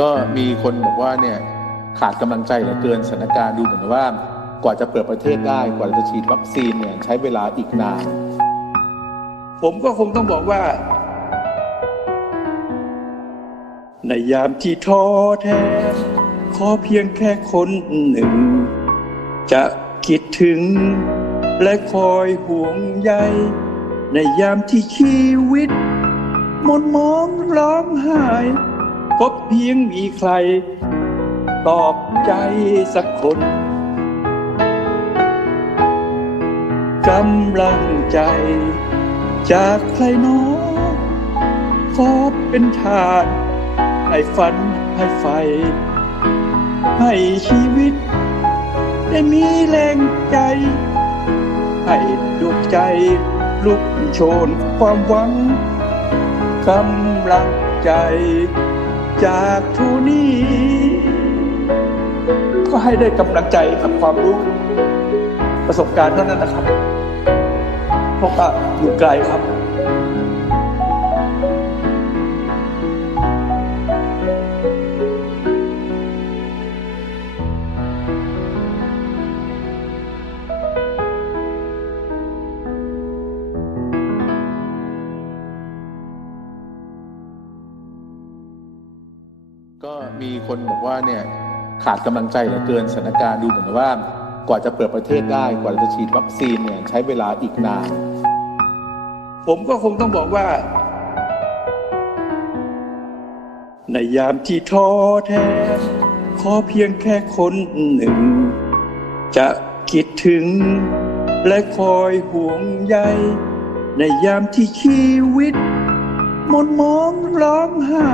ก็มีคนบอกว่าเนี่ยขาดกำลังใจเหลือเกินสถานการณ์ดูเหมือนว่ากว่าจะเปิดประเทศได้กว่าจะฉีดวัคซีนเนี่ยใช้เวลาอีกนาน ผมก็คงต้องบอกว่า ในยามที่ท้อแท้ ขอเพียงแค่คนหนึ่ง จะคิดถึง และคอยห่วงใย ในยามที่ชีวิตหมนมองร้องไห้ ก็เพียงมีใคร ตอบใจสักคนกำลังใจ จากใครน้อขอเป็นทานให้ฝันให้ไฟ ให้ชีวิต ได้มีแรงใจ ให้ดวงใจ ลุกโชนความหวังกำลังใจ จากทุนี้ ก็ให้ได้กำลังใจกับความรู้ ประสบการณ์เท่านั้นนะครับ เพราะว่าอยู่ไกลครับ ก็มีคนบอกว่าเนี่ยขาดกำลังใจเหลือเกินสถานการณ์ดูเหมือนว่ากว่าจะเปิดประเทศได้กว่าจะฉีดวัคซีนเนี่ยใช้เวลาอีกนาน ผมก็คงต้องบอกว่า ในยามที่ท้อแท้ ขอเพียงแค่คนหนึ่ง จะคิดถึง และคอยห่วงใย ในยามที่ชีวิตมนมองร้องไห้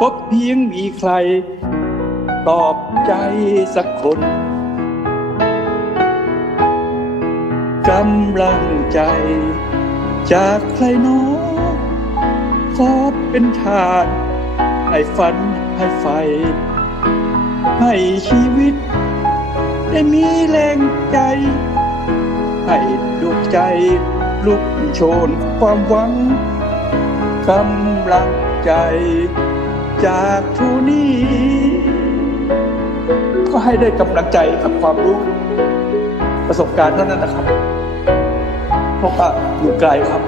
ก็เพียงมีใคร ตอบใจสักคน กำลังใจ จากใครน้อขอเป็นทาน ให้ฝันให้ไฟ ให้ชีวิต ได้มีแรงใจ ให้ดวงใจ ลุกโชนความหวังกำลังใจ จากทุนี้ ก็ให้ได้กำลังใจกับความรู้ ประสบการณ์เท่านั้นนะครับ เพราะว่าอยู่ไกลครับ